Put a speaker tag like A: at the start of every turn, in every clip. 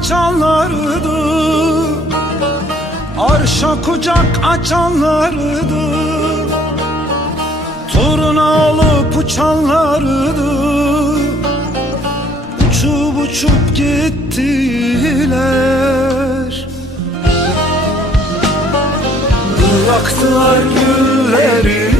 A: açanlardı Arşa kucak açanlardı. Turuna olup uçanlardı. Uçup uçup gittiler. Bıraktılar güllerini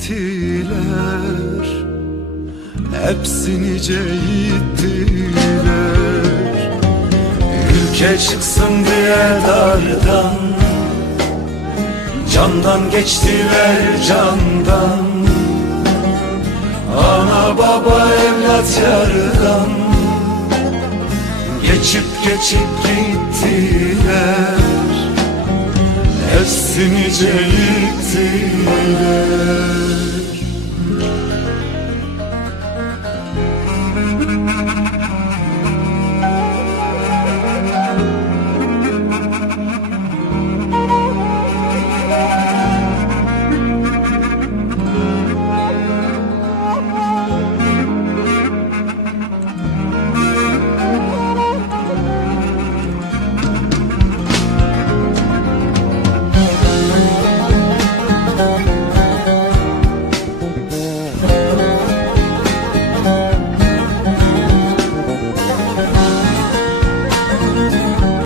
A: gittiler Hepsi nice Ülke çıksın diye dardan. Candan geçtiler candan. Ana baba evlat yardan Geçip geçip gittiler Hepsi nice gittiler